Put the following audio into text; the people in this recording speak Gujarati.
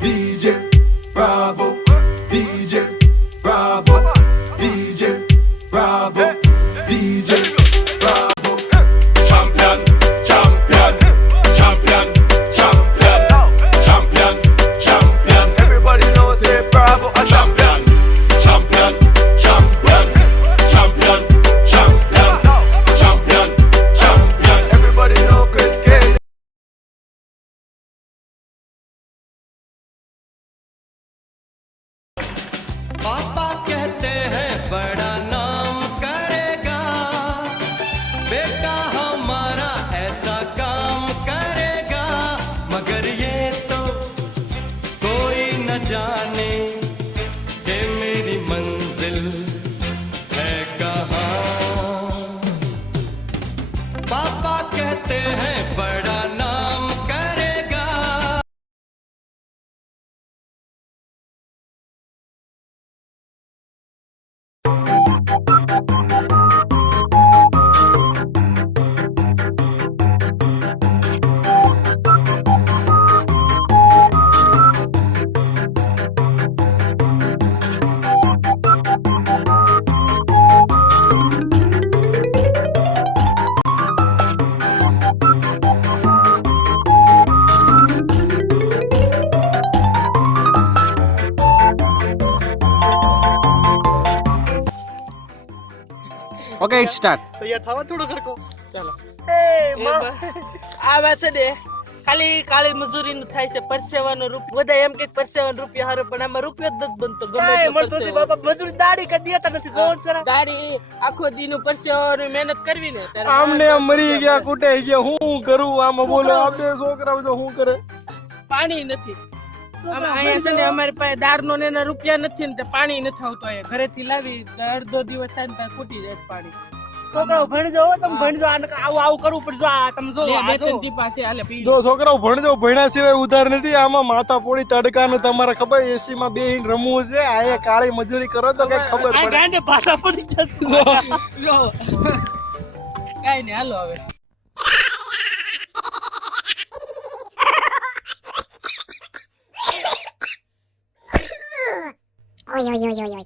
DJ Bravo, DJ Bravo, DJ Bravo, DJ Bravo. Champion, champion, champion, champion, champion, champion. Everybody knows say Bravo a champion, champion, champion, champion, champion, champion, champion. Everybody know Chris Kelly. पापा कहते हैं बड़ा नाम करेगा, बेटा हमारा ऐसा काम करेगा, मगर ये तो कोई न जाने कि मेरी मंजिल है कहाँ। पापा कहते हैं बड़ा नाम करेगा। Okay it start. તૈયાર થવા થોડો ખરકો ચાલો એ આ વાસે દે ખાલી કાળી મજૂરીનું થાય છે પરસેવાનો રૂપિયો બધા એમ કે પરસેવાનો રૂપિયો હારો પણ આમાં રૂપિયો જ નથી બનતો ગમે તે મળતો નથી બાપા મજૂરી દાડી કે દેતા નથી જોન કરા દાડી આખો દીનું પરસેવાનું મહેનત કરવી ને આમને આમ મરી ગયા કુટે ગયા હું કરું આમાં બોલો આ બે છોકરાઓ જો હું કરે પાણી નથી અહીંયા છે ને અમારી પાસે દારનો ને એના રૂપિયા નથી ને પાણી નથી આવતો અહીંયા ઘરેથી લાવી અડધો દિવસ થાય ને ફૂટી જાય પાણી છોકરાઓ ભણી જાઓ તમે ભણી જાઓ આવું આવું કરવું પડે જો આ તમે જો બે ત્રણ દી પાસે હાલે પી જો છોકરાઓ ભણજો ભણ્યા સિવાય ઉધાર નથી આમાં માથા પોડી તડકાનું તમારે ખબર એસી માં બેહીને રમવું છે આ કાળી મજૂરી કરો તો કઈ ખબર પડે ગાંડે પાછા પડી જશે જો કાઈ નહીં હાલો હવે Oi, oi, oi, oi, oi.